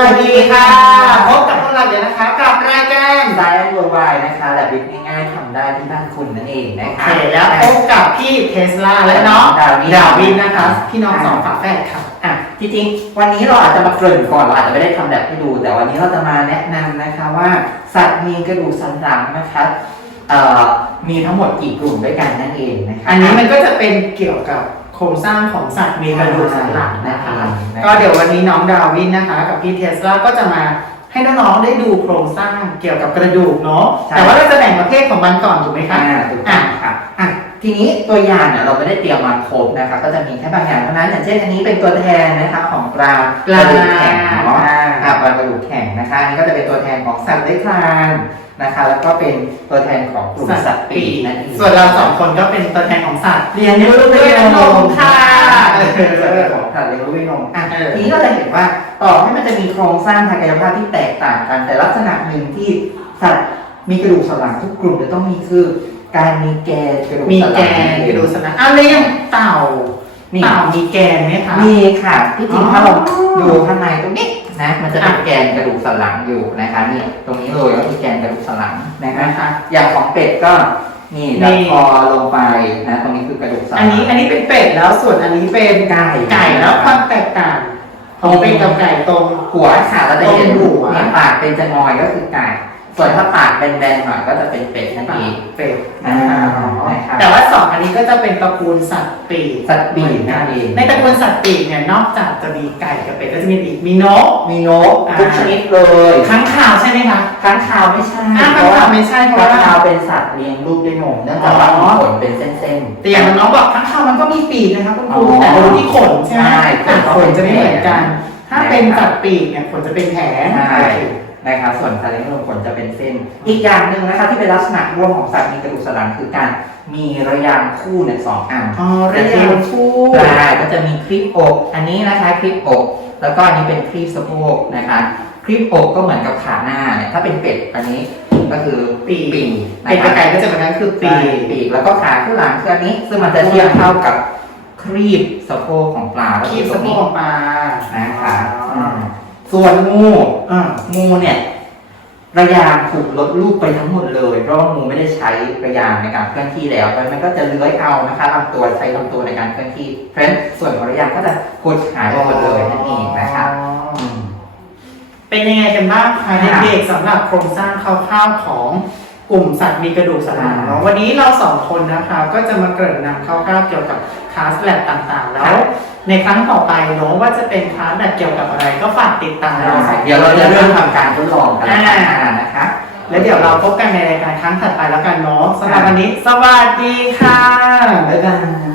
วัสดีค่ะพบกับพวกเราเดี๋ยวนะคะ กับรายการไซแอนด์เวอร์ไวนะคะและบิ๊กง่ายๆทำได้ที่บ้านคุณนั่นเองนะโอคะ เคแล้วพบกับพี่เทสลาและน้องดาวิน ดาวินนะคะ พี่น้องสองฝาแฝดค่ะ อะจริงๆวันนี้เราอาจจะมาเกริ่นก่อนเราอาจจะไม่ได้ทำแบบให้ดู แต่วันนี้เราจะมาแนะนำนะคะว่าสัตว์มีกระดูกสันหลังนะคะเอ่อมีทั้งหมดกี่กลุ่มด้วยกันนั่นเองนะคะอันนี้มันก็จะเป็นเกี่ยวกับ โครงสร้างของสัตว์มีกระดูกสันหลังนะคะ ก็เดี๋ยววันนี้น้องดาวินนะคะ กับพี่เทสลาก็จะมาให้น้องๆได้ดูโครงสร้างเกี่ยวกับกระดูกเนาะแต่ว่าเราจะแบ่งประเภทของมันก่อนถูกไหมคะอ่าถูกต้องค่ะอะทีนี้ตัวอย่างเนี่ยเราไม่ได้เตรียมมาครบนะคะก็จะมีแค่บางอย่างเท่านั้นอย่างเช่นอันนี้เป็นตัวแทนนะคะของปลาปลากระดูกแข็งเนาะอ่าอ่าปลากระดูกแข็งนะคะอันนี้ก็จะเป็นตัวแทนของสัตว์เลื้อยคลาน นะคะ แล้วก็เป็นตัวแทนของกลุ่มสัตว์ปีกนั่นเองส่วนเราสองคนก็เป็นตัวแทนของสัตว์เรียนรู้ด้วยนมค่ะเออส่วนของสัตว์เลี้ยงลูกด้วยนมอะเออทีนี้ก็จะเห็นว่าต่อให้มันจะมีโครงสร้างทางกายภาพที่แตกต่างกัน แต่ลักษณะหนึ่งที่สัตว์มีกระดูกสันหลังทุกกลุ่มจะต้องมีคือ การมีแกนกระดูกมีสันหแกลังนกระดูกสันหลังอ้าวแล้วยังเต่า นี่ เต่ามีแกนไหมคะ มีค่ะที่จริงอ๋อถ้าเราดูข้างในตรงนี้นะมันจะเป็นแกนกระดูกสันหลังอยู่นะคะนี่ตรงนี้เลยก็คือแกนกระดูกสันหลังนะคะนะคะ อย่างของเป็ดก็นี่นี่ดัดคอลงไปนะตรงนี้คือกระดูกสันหลัง อันนี้อันนี้เป็นเป็ดแล้วส่วนอันนี้เป็นไก่ ไก่แล้วความแตกต่างของเป็ดกับไก่ตรง หัวขาเราจะเห็นตรงหัวเนี่ยปากเป็นจะงอยก็คือไก่ ส่วนถ้าปากเป็นแบนหน่อยก็จะเป็นเป็ดนั่นเองเป็ดอ่านะคะแต่ว่าสองอั นนี้ก็จะเป็นตระกูลสัตว์ปีกสัตว์ปีกนั่นเอง ในตระกูลสัตว์ปีกเนี่ยนอกจากจะมีไก่กับเป็ดก็จะมีอีกมีนก มีนกอ่า ทุกชนิดเลยค้างคาวใช่ไหมคะค้างคาวไม่ใช่อ้าวค้างคาวไม่ใช่เพราะว่าค้างคาวเป็นสัตว์เลี้ยงลูกด้วยนมเนื่องจากว่าอ๋มีอ ขนเป็นเส้นๆ แต่อย่างน้องบอกค้างคาวมันก็มีปีกนะคะคุณครูอ๋อแต่ดูที่ขนใช่ไหมใช่อะขนจะไม่เหมือนกัน ถ้าเป็นใช่ครับสัตว์ปีกเนี่ยขนจะเป็นแผลใช่ นะครับส่วนสัตว์เลี้ยงลูกขนจะเป็นเส้น อีกอย่างหนึ่งนะคะที่เป็นลักษณะร่วมของสัตว์มีกระดูกสันหลังคือการมีระยางคู่เนี่ยสองอันอ๋อระยะคู่ใช่ก็จะมีคลิปอก อันนี้นะคะคลิปอก แล้วก็อันนี้เป็นคลิปสะโพกนะคะคลิปอกก็เหมือนกับขาหน้าเนี่ยถ้าเป็นเป็ดอันนี้ก็คือปีกปีกนะเป็ดคกัรับบไก่ก็จะเหมือนกันคือปีปีกปีกแล้วก็ขาข้างหลังคืออันนี้ ซึ่งมันจะเทียบเท่ากับครีบสะโพกของปลาก็คีคืบอตสะรงโพนี้กออกมานะคะอ๋อ ส่วนงูอ่างูเนี่ยระยางถูกลดลูกไปทั้งหมดเลยเพราะว่างูไม่ได้ใช้ระยางในการเคลื่อนที่แล้วเพราะฉะนั้นมันก็จะเลื้อยเอานะคะลำตัวใช้ลำตัวในการเคลื่อนที่เพราะฉะนั้นส่วนของระยางก็จะหดหายไปหมดเลยนั่นเองนะครับอืม เป็นยังไงกันบ้างคะค่ะเด็กๆสำหรับโครงสร้างคร่าวๆของกลุ่มสัตว์มีกระดูกสันหลังค่ะเนาะวันนี้เราสองคนนะคะ ก็จะมาเกริ่นนำคร่าวๆเกี่ยวกับคลาสแลบต่างๆ แล้ว ในครั้งต่อไปเนาะว่าจะเป็นคลาสแลบเกี่ยวกับอะไรก็ฝากติดตามเราสองคนเดี๋ยวเราจะเริ่มทำการทดลองกันแล้วกันนะคะ แล้วเดี๋ยวเราพบกันในรายการครั้งถัดไปแล้วกันเนาะสำหรับวันนี้ สวัสดีค่ะ บ๊ายบาย